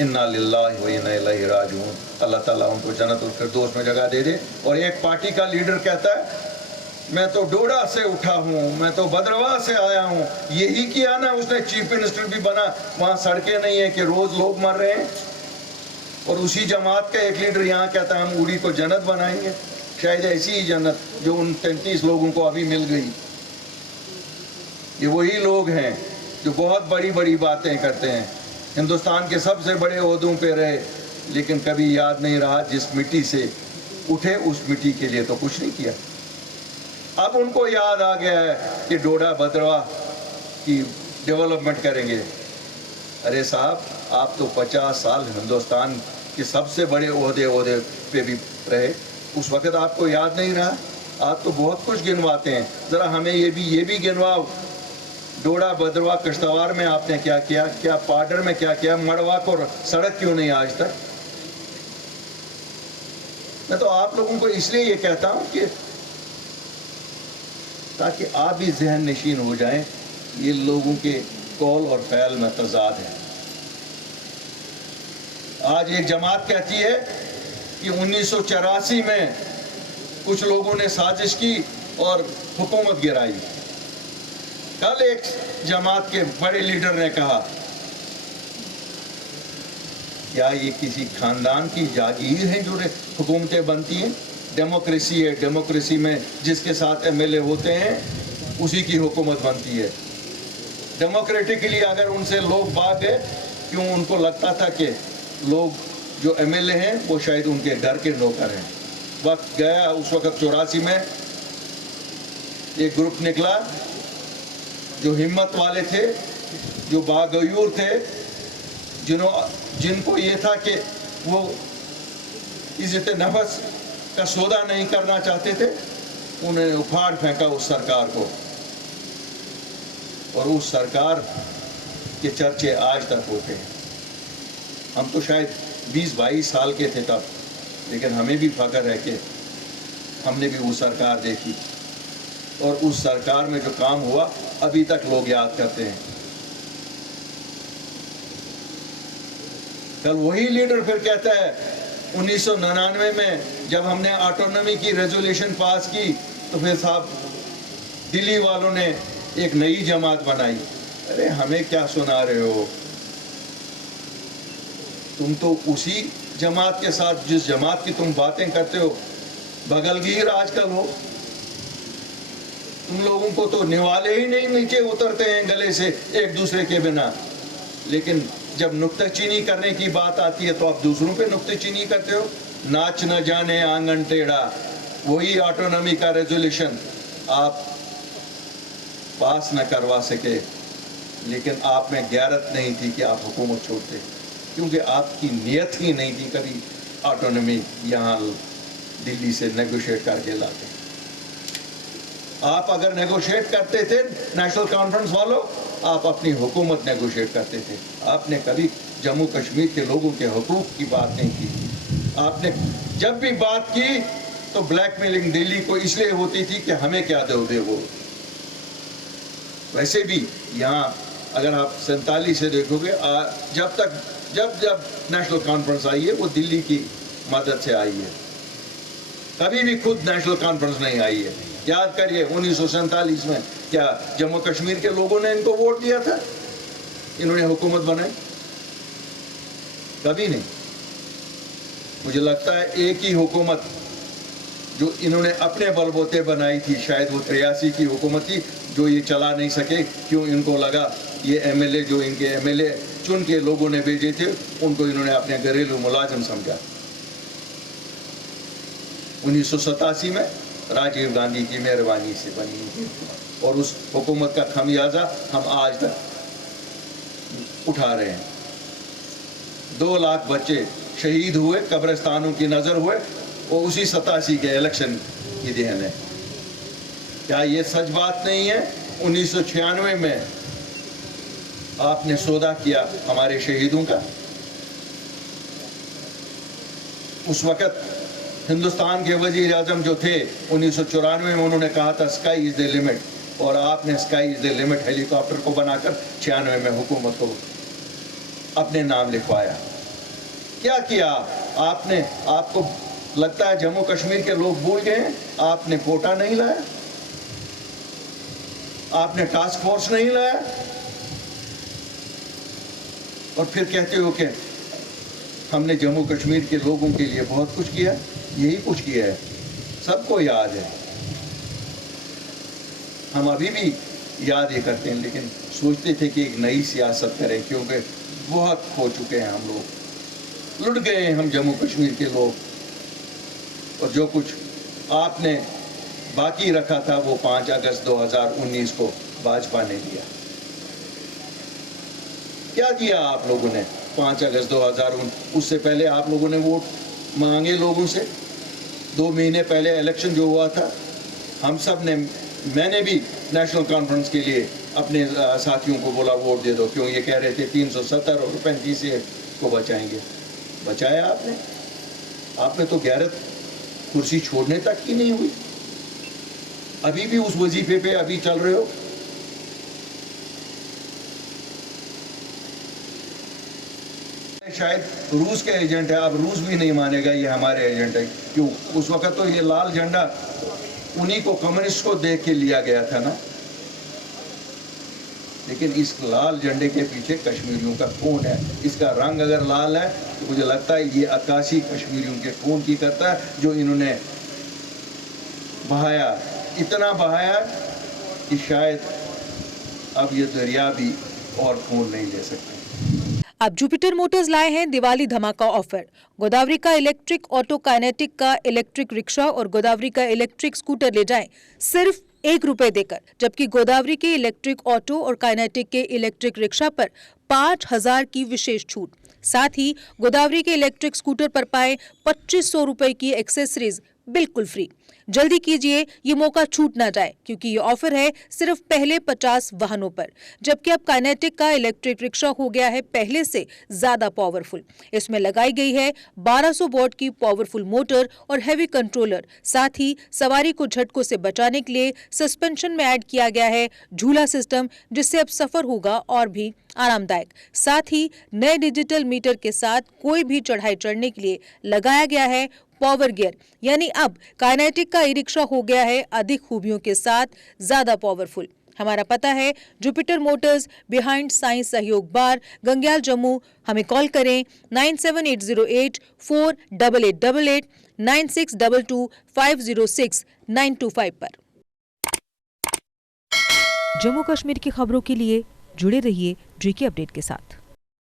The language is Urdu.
انا للہ و انا الیہ راجعون، اللہ تعالیٰ ان کو جنت الفردوس میں جگہ دے دے۔ اور ایک پارٹی کا لیڈر کہتا ہے میں تو ڈوڈا سے اٹھا ہوں، میں تو بدرواہ سے آیا ہوں، یہی کیا نا اس نے چیف منسٹر بھی بنا، وہاں سڑکیں نہیں ہیں کہ روز لوگ مر رہے ہیں۔ اور اسی جماعت کا ایک لیڈر یہاں کہتا ہے ہم اوڑی کو جنت بنائیں گے، شاید ایسی ہی جنت جو ان 33 لوگوں کو ابھی مل گئی۔ یہ وہی لوگ ہیں جو بہت بڑی بڑی باتیں کرتے ہیں، ہندوستان کے سب سے بڑے عہدوں پہ رہے، لیکن کبھی یاد نہیں رہا جس مٹی سے اٹھے اس مٹی کے لیے تو کچھ نہیں کیا۔ اب ان کو یاد آ گیا ہے کہ ڈوڈا بدرواہ کی ڈیولپمنٹ کریں گے۔ ارے صاحب آپ تو 50 سال ہندوستان کے سب سے بڑے عہدے پہ بھی رہے، اس وقت آپ کو یاد نہیں رہا؟ آپ تو بہت کچھ گنواتے ہیں، ذرا ہمیں یہ بھی گنواؤ۔ ڈوڈا بدرواہ کشتواڑ میں آپ نے کیا کیا، کیا پاڈر میں کیا کیا، مڑوا کو سڑک کیوں نہیں آج تک؟ میں تو آپ لوگوں کو اس لیے یہ کہتا ہوں کہ تاکہ آپ بھی ذہن نشین ہو جائیں، یہ لوگوں کے قول اور فعل میں تضاد ہے۔ آج ایک جماعت کہتی ہے کہ 1984 میں کچھ لوگوں نے سازش کی اور حکومت گرائی۔ کل ایک جماعت کے بڑے لیڈر نے کہا کیا یہ کسی خاندان کی جاگیر ہے جو حکومتیں بنتی ہیں؟ ڈیموکریسی ہے، ڈیموکریسی میں جس کے ساتھ ایم ایل اے ہوتے ہیں اسی کی حکومت بنتی ہے۔ ڈیموکریٹکلی اگر ان سے لوگ بھاگ گئے، کیوں ان کو لگتا تھا کہ لوگ جو ایم ایل اے ہیں وہ شاید ان کے گھر کے نوکر ہیں۔ وقت گیا، اس وقت 84 میں ایک گروپ نکلا جو ہمت والے تھے، جو باغیور تھے، جن کو یہ تھا کہ وہ عزت نفس کا سودا نہیں کرنا چاہتے تھے، انہوں نے اکھاڑ پھینکا اس سرکار کو، اور اس سرکار کے چرچے آج تک ہوتے ہیں۔ ہم تو شاید 20-22 سال کے تھے تب، لیکن ہمیں بھی فخر ہے کہ ہم نے بھی وہ سرکار دیکھی، اور اس سرکار میں جو کام ہوا ابھی تک لوگ یاد کرتے ہیں۔ کل وہی لیڈر پھر کہتا ہے 1999 میں جب ہم نے آٹونومی کی ریزولیوشن پاس کی تو پھر صاحب دلی والوں نے ایک نئی جماعت بنائی۔ ارے ہمیں کیا سنا رہے ہو؟ تم تو اسی جماعت کے ساتھ، جس جماعت کی تم باتیں کرتے ہو، بغل گیر آج کل ہو۔ تم لوگوں کو تو نوالے ہی نہیں نیچے اترتے ہیں گلے سے ایک دوسرے کے بنا، لیکن جب نکتہ چینی کرنے کی بات آتی ہے تو آپ دوسروں پہ نکتہ چینی کرتے ہو۔ ناچ نہ جانے آنگن ٹیڑھا، وہی آٹونومی کا ریزولیوشن آپ پاس نہ کروا سکے، لیکن آپ میں غیرت نہیں تھی کہ آپ حکومت چھوڑتے، کیونکہ آپ کی نیت ہی نہیں تھی کبھی آٹونومی یہاں دلی سے نیگوشیٹ کر کے لاتے۔ آپ اگر نیگوشیٹ کرتے تھے نیشنل کانفرنس والوں، آپ اپنی حکومت نیگوشیٹ کرتے تھے۔ آپ نے کبھی جموں کشمیر کے لوگوں کے حقوق کی بات نہیں کی۔ آپ نے جب بھی بات کی تو بلیک میلنگ دلی کو اس لیے ہوتی تھی کہ ہمیں کیا دو گے وہ۔ ویسے بھی یہاں اگر آپ 47 سے دیکھو گے، جب نیشنل کانفرنس آئی ہے وہ دلی کی مدد سے آئی ہے، کبھی بھی خود نیشنل کانفرنس نہیں آئی ہے۔ یاد کریے 1947 میں کیا جموں کشمیر کے لوگوں نے ان کو ووٹ دیا تھا؟ انہوں نے حکومت بنائی؟ کبھی نہیں۔ مجھے لگتا ہے ایک ہی حکومت جو انہوں نے اپنے بل بوتے بنائی تھی، شاید وہ 83 کی حکومت تھی، جو یہ چلا نہیں سکے، کیوں؟ ان کو لگا یہ ایم ایل اے جو ان کے ایم ایل اے چن کے لوگوں نے بھیجے تھے ان کو انہوں نے اپنے گھریلو ملازم سمجھا۔ 1987 میں راجیو گاندھی کی مہربانی سے بنی تھی، اور اس حکومت کا خمیازہ ہم آج تک اٹھا رہے ہیں۔ 2 لاکھ بچے شہید ہوئے، قبرستانوں کی نظر ہوئے، وہ اسی 87 کے الیکشن کی دہن ہے۔ کیا یہ سچ بات نہیں ہے؟ 1996 میں آپ نے سودا کیا ہمارے شہیدوں کا۔ اس وقت ہندوستان کے وزیر اعظم جو تھے 1994 میں، انہوں نے کہا تھا اسکائی از دی لمٹ، اور آپ نے sky is the limit Halley copter کو بنا کر 96 میں حکومت کو اپنے نام لکھوایا۔ کیا کیا آپ نے؟ آپ کو لگتا ہے جموں کشمیر کے لوگ بھول گئے ہیں؟ آپ نے کوٹا نہیں لایا، آپ نے ٹاسک فورس نہیں لایا، اور پھر کہتے ہو کہ ہم نے جموں کشمیر کے لوگوں کے لیے بہت کچھ کیا۔ یہی کچھ کیا ہے، سب کو یاد ہے، ہم ابھی بھی یاد ہی کرتے ہیں، لیکن سوچتے تھے کہ ایک نئی سیاست کریں، کیونکہ بہت کھو چکے ہیں ہم لوگ، لٹ گئے ہیں ہم جموں کشمیر کے لوگ، اور جو کچھ آپ نے باقی رکھا تھا وہ 5 اگست 2019 کو بھاجپا نے دیا۔ کیا دیا آپ لوگوں نے 5 اگست 2019؟ اس سے پہلے آپ لوگوں نے ووٹ مانگے لوگوں سے، 2 مہینے پہلے الیکشن جو ہوا تھا، ہم سب نے، میں نے بھی نیشنل کانفرنس کے لیے اپنے ساتھیوں کو بولا ووٹ دے دو، کیوں یہ کہہ رہے تھے 370 اور 35 کو بچائیں گے۔ بچایا آپ نے تو غیرت کرسی چھوڑنے تک کی نہیں ہوئی، ابھی بھی اس وظیفے پہ ابھی چل رہے ہو۔ شاید روس کے ایجنٹ ہے، اب روس بھی نہیں مانے گا یہ ہمارے ایجنٹ ہے، کیوں؟ اس وقت تو یہ لال جھنڈا انہی کو، کمیونسٹ کو دیکھ کے لیا گیا تھا نا۔ لیکن اس لال جھنڈے کے پیچھے کشمیریوں کا خون ہے، اس کا رنگ اگر لال ہے تو مجھے لگتا ہے یہ عکاسی کشمیریوں کے خون کی کرتا ہے، جو انہوں نے بہایا، اتنا بہایا کہ شاید اب یہ دریا بھی اور خون نہیں لے سکتے۔ اب جوپیٹر موٹرز لائے ہیں دیوالی دھماکہ آفر۔ گوداوری کا الیکٹرک آٹو کائنیٹک کا الیکٹرک رکشہ اور گوداوری کا الیکٹرک سکوٹر لے جائیں صرف ₹1 دے کر، جبکہ گوداوری کے الیکٹرک آٹو اور کائنیٹک کے الیکٹرک رکشہ پر 5,000 کی وشیش چھوٹ۔ ساتھ ہی گوداوری کے الیکٹرک سکوٹر پر پائیں ₹2,500 کی ایکسیسریز بالکل فری۔ جلدی کیجئے، یہ موقع چھوٹ نہ جائے، کیونکہ یہ آفر ہے صرف پہلے 50 واہنوں پر، جبکہ اب کائنیٹک کا الیکٹرک رکشہ ہو گیا ہے پہلے سے زیادہ پاورفل۔ اس میں لگائی گئی ہے 1200 واٹ کی پاورفل موٹر اور ہیوی کنٹرولر، ساتھ ہی سواری کو جھٹکوں سے بچانے کے لیے سسپینشن میں ایڈ کیا گیا ہے جھولا سسٹم، جس سے اب سفر ہوگا اور بھی آرام دائک۔ ساتھ ہی نئے ڈیجیٹل میٹر کے ساتھ کوئی بھی چڑھائی چڑھنے کے لیے لگایا گیا ہے پاور گیئر، یعنی اب کائنیٹک کا ای رکشہ ہو گیا ہے ادھک خوبیوں کے ساتھ زیادہ پاورفل۔ ہمارا پتہ ہے جوپیٹر موٹرز، بیہائنڈ سائنس سہیوگ بار، گنگیال جموں۔ ہمیں کال کریں 9780848888 9622506925 پر۔ جموں کشمیر کی خبروں کے لیے جڑے رہیے JK اپڈیٹ کے ساتھ۔